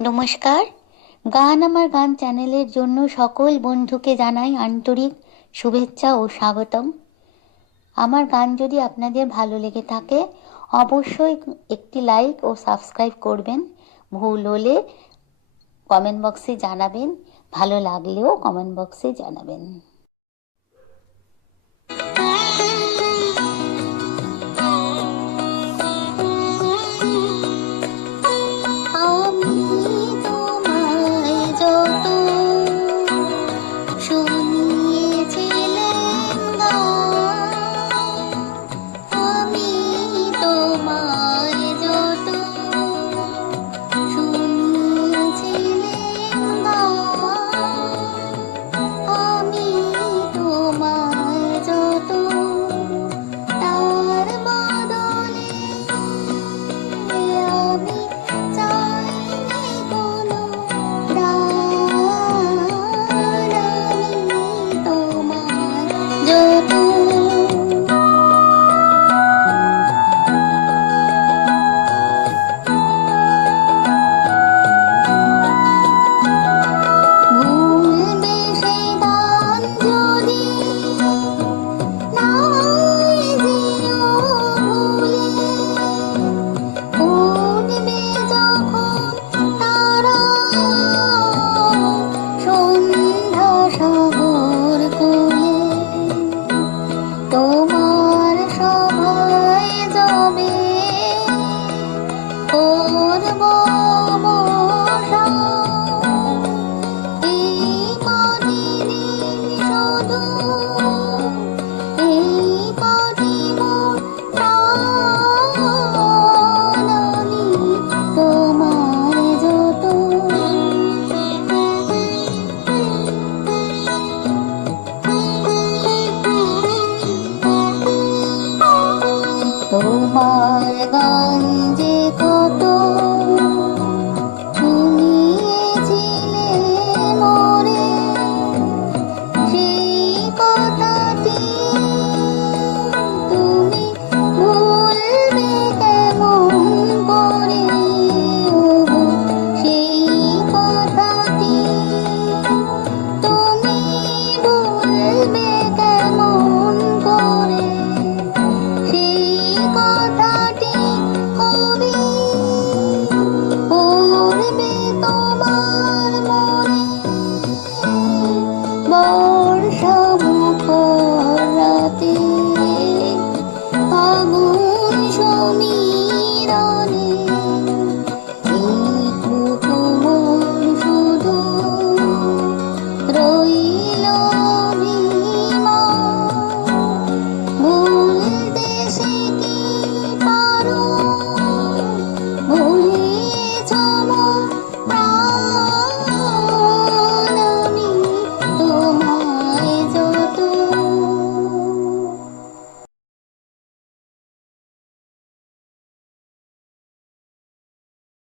নমস্কার। গান আমার গান চ্যানেলের জন্য সকল বন্ধুকে জানাই আন্তরিক শুভেচ্ছা ও স্বাগতম। আমার গান যদি আপনাদের ভালো লেগে থাকে অবশ্যই একটি লাইক ও সাবস্ক্রাইব করবেন। ভুল হলে কমেন্ট বক্সে জানাবেন, ভালো লাগলেও কমেন্ট বক্সে জানাবেন। তোমার সভায় যাবে করব